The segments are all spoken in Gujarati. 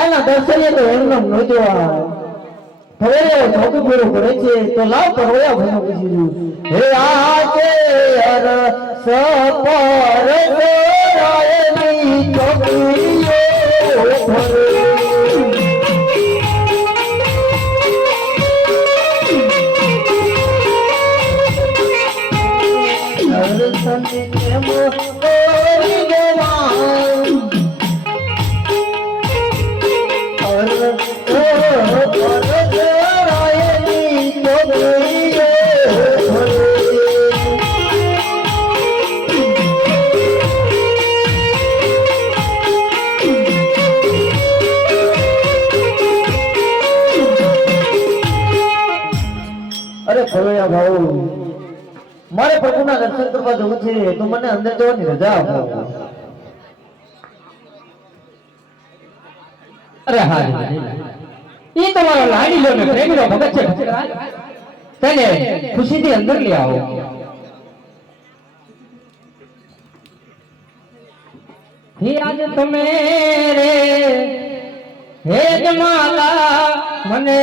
એના દર્શને તો એમનો ન જોવા હવે ધોતું પૂરું કરે છે તો લાવ પરવયા ભનો કીધું હે આજે હર સપર રાયની ચોકીઓ ભરે અરે ભરોયા ભાવ મારે પ્રભુના દર્શન કરવા જવું છે તો મને અંદર જવાની રજા આપો. અરે હા એ તમારો લાડીલો ને પ્રેમીનો ભગત છે તેને ખુશીથી અંદર લઈ આવો. હે આજ તમે રે હે જમાલા મને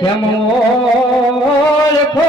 કેમ ઓળખો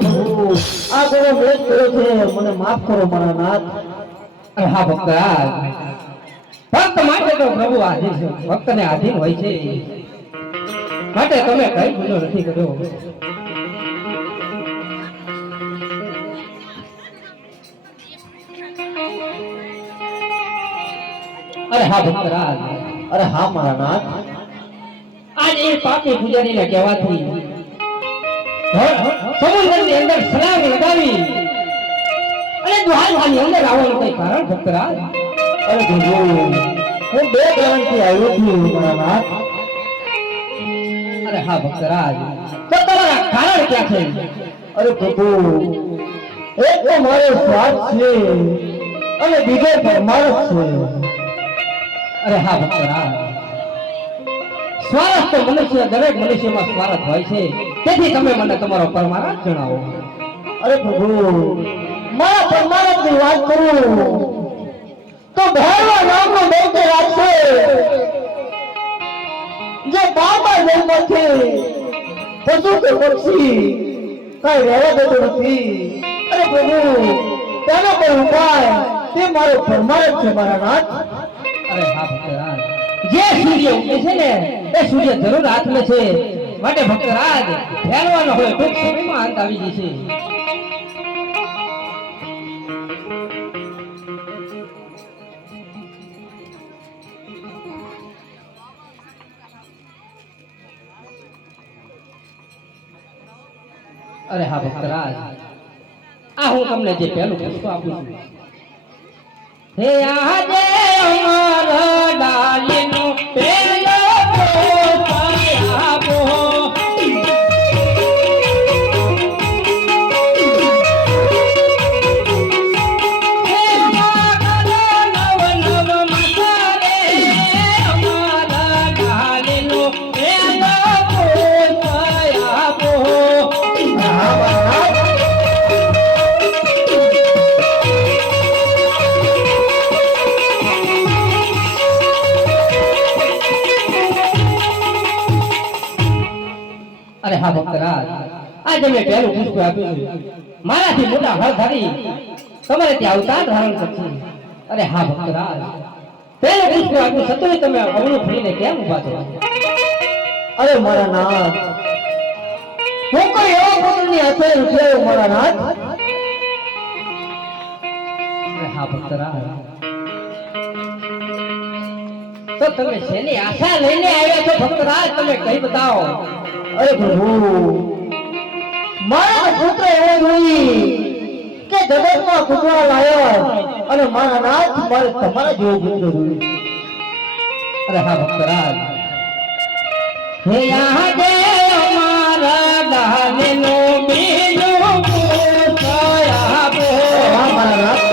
પ્રભુ આ ગુનો મેં જ કર્યો છે, મને માફ કરો મારા નાથ. અરે હા ભક્તરાજ, ભક્ત માટે તો પ્રભુ આધીન છે, ભક્તને આધીન હોય છે, માટે તમે કઈ ગુનો નથી કર્યો. અરે હા ભક્તરાજ, અરે હા મારા નાથ. આજ એ પાપી પૂજારીને કહેવાથી સમુદ્રની અંદર છલાંગ લગાવી અને દ્વારકાની અંદર આવવાનું કઈ કારણ ભક્તરાજ? અરે પ્રભુ હું 2 કારણથી આવ્યો છું મારા નાથ. અરે હા ભક્તરાજ, તો તમારા કારણ ક્યાં છે? અરે પ્રભુ એક તો મારો સ્વાર્થ છે અને બીજો પરમાર્થ છે. અરે હા ભક્તરાજ, સ્વાર્થ તો મનુષ્ય, દરેક મનુષ્યમાં સ્વાર્થ હોય છે, તેથી તમે મને તમારો પરમાર્થ જણાવો. અરે પ્રભુ મારા પરમાર્થની વાત કરું તો ભૈરવા નામનો દૈત્ય રાખશે જે બાબા જન્મથી પશુ કે પક્ષી કઈ રહેવા દેતો નથી. અરે પ્રભુ તેનો કોઈ ઉપાય, તે મારો પરમાર્થ છે મારા નાથ. અરે હા ભક્તરાજ, જે સૂર્ય ઉગે છે ને એ સૂર્ય જરૂર હાથ લે છે, માટે ભક્તરાજ ફેરવાનો હોય ટૂંક સમયમાં અંત આવી જશે. અરે હા ભક્તરાજ, આ હું તમને જે પહેલું પુષ્પ આપું છું, હે આજે અમારા ડાલીનો પહેલો પુષ્પ આપો. હે માગલા નવ નવ મસાલે, અમારા ડાલીનો પહેલો પુષ્પ આપો. હા મારા નાથ. અરે હા ભક્તરાજ, આજે મેં પહેલું પુષ્પ આપ્યું છે, મારાથી મોટા હળધારી તમારે ત્યાં અવતાર ધારણ કરશે. અરે હા ભક્તરાજ, પહેલું પુષ્પ આપ્યું છતાંય તમે અવળું થઈને કેમ ઊભા છો? અરે મારા નાથ હું કોઈ એવો પુત્રની હાથે ઉઠ્યો મારા નાથ. અરે હા ભક્તરાજ, તો તમે શેની આશા લઈને આવ્યા છો ભક્તરાજ, તમે કઈ બતાવો. અરે પ્રભુ મારા પુત્ર એવો નહીં કે જગતમાં કુતરા લાયક અને મારા નાથ મારે તમારા જેવો પુત્ર જોઈએ. અરે હા ભક્તરાજ, હે આજે અમારા ડાલીનો બીજો પુષ્પ આપો. હા મારા નાથ.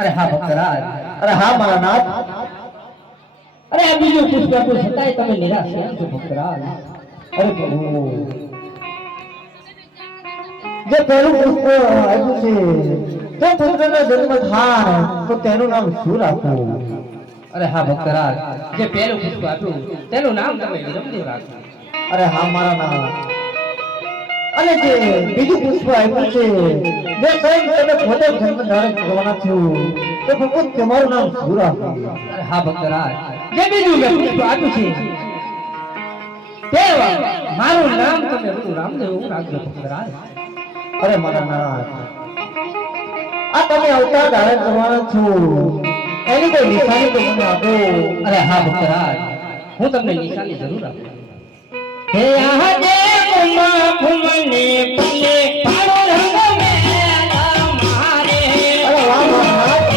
અરે હા ભક્તરાજ, અરે હા મારા નાથ. અરે આ બીજું પુષ્પ આપ્યું છતાંય તમે નિરાશ કેમ છો ભક્તરાજ? અરે પ્રભુ જે પહેલું પુષ્પ આપ્યું છે તે પુત્રનો જન્મ થાય તો તેનું નામ શું રાખવું? અરે હા ભક્તરાજ, જે પહેલું પુષ્પ આપ્યું તેનું નામ તમે વિરમદેવ રાખો. અરે હા મારા નાથ. અને જે બીજું પુષ્પ આપ્યું છે જે સ્વયં તમે પોતે જન્મ ધારણ કરવાના છો તો પ્રભુ તમારું નામ શું રાખવું? અરે હા ભક્તરાજ, જે બીજું મેં પુષ્પ આપ્યું છે તે મારું નામ તમે રામદેવ એવું રાખજો ભક્તરાજ. અરે મારા નાથ આ તમે અવતાર ધારણ કરવાના છો એની કોઈ નિશાની તો મને આપો. અરે હા ભક્તરાજ, હું તમને નિશાની જરૂર આપું. હે આજે કુમા કુમને પુને પાડો રંગ મેલા મારે. અરે વાહ મારા નાથ.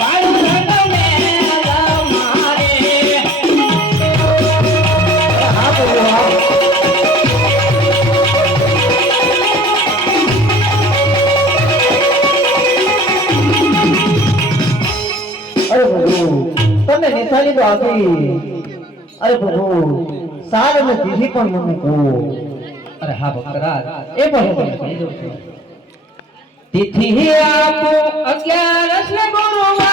પાડો રંગ મેલા નિશાની તો આપી. અરે પ્રભુ સાર અને તિથિ પણ મને કહો. અરે હા ભક્તરાજ, એ પણ હું તમને કહી દઉં છું. તિથિ આપો 11 ને ગુરુવાર.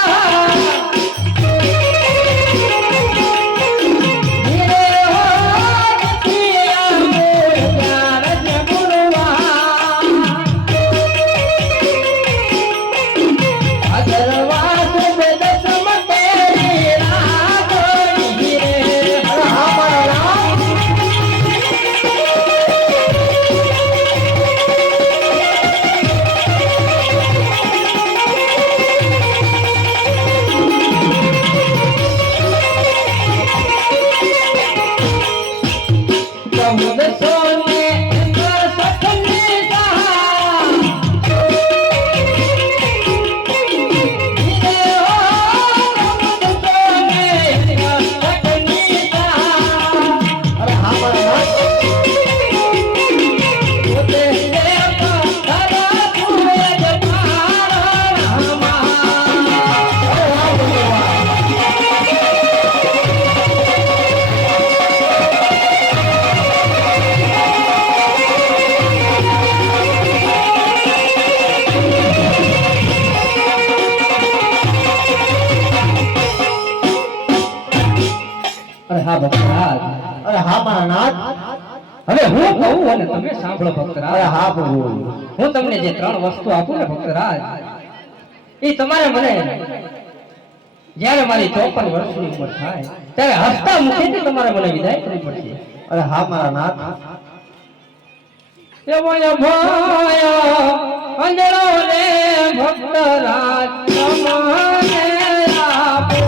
હા ભક્તરાજ, અરે હા મારા નાથ. હવે હું કહું અને તમે સાંભળો ભક્તરાજ. અરે હા પ્રભુ. હું તમને જે 3 વસ્તુ આપું ને ભક્તરાજ, એ તમારે મને જ્યારે મારી 54 વર્ષની ઉંમર થાય ત્યારે હસતા મુખેથી તમારે મને વિદાય કરવી પડશે. અરે હા મારા નાથ. એવો ભય અંજળો રે ભક્તરાજ તમને આપો.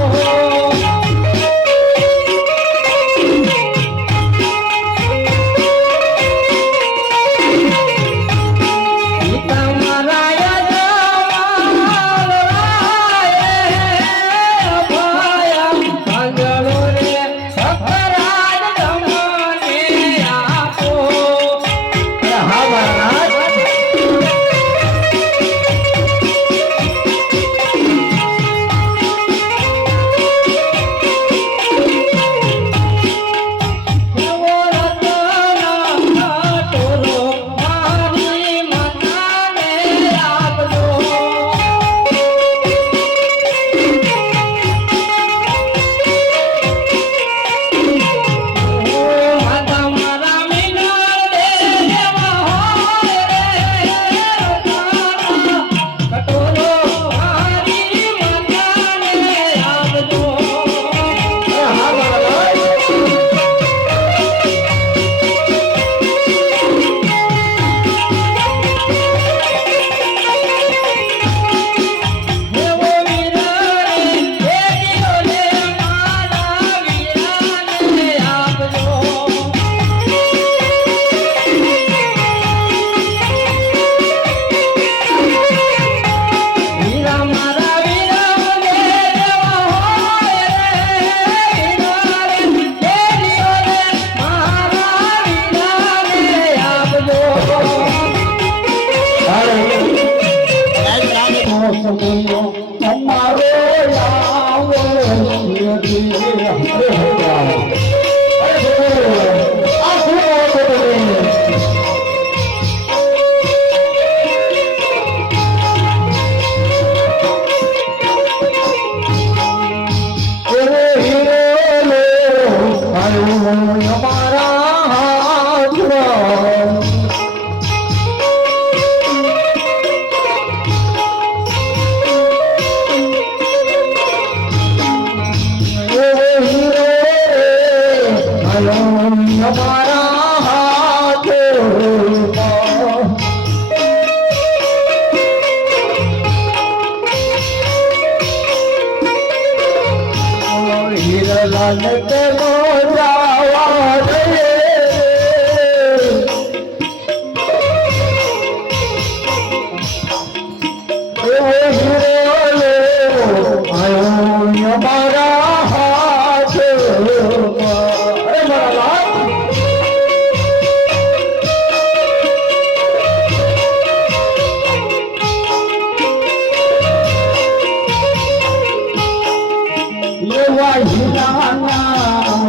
Why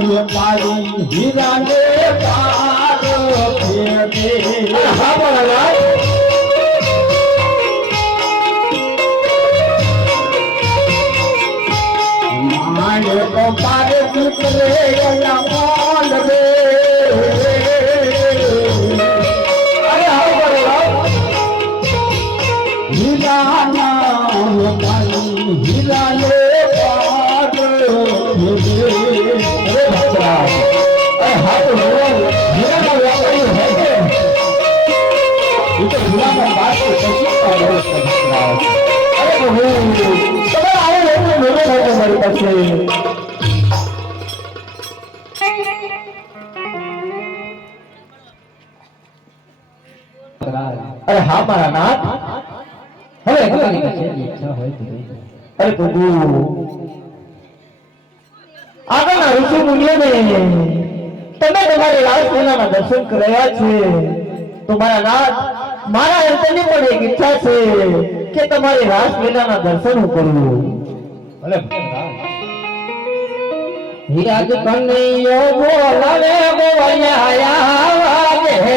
મારી હીરાને પાર ફેરે. હા મારા લાલ મારે તો પારે દીકરે એના મોલ રે. અરે હા મારા લાલ હીરાના મારી હીરાને પાર ફેરે. અરે ભક્તરાજ અરે હા તો હીરાનો વ્યાપારી હે છે એ તો હીરામાં વાત તો કશી પણ હોય છે ભક્તરાજ. અરે પ્રભુ તમે આવો એટલો મોટો મોટો મારી પાસે અરે હા મારા નાથ હવે તમારી પાસે જે ઈચ્છા હોય તે લઈ લો. અરે પ્રભુ આગળના ઋષિ મુનિઓને તમે તમારી રાસલીલાના દર્શન કર્યા છે તો મારા નાથ મારા અંતરની પણ એક ઈચ્છા છે કે તમારી રાસલીલાના દર્શન હું કરું ભલે ભક્તરાજ. હીરાજ કનૈયો બોલાવે બોલ્યા વાગે રે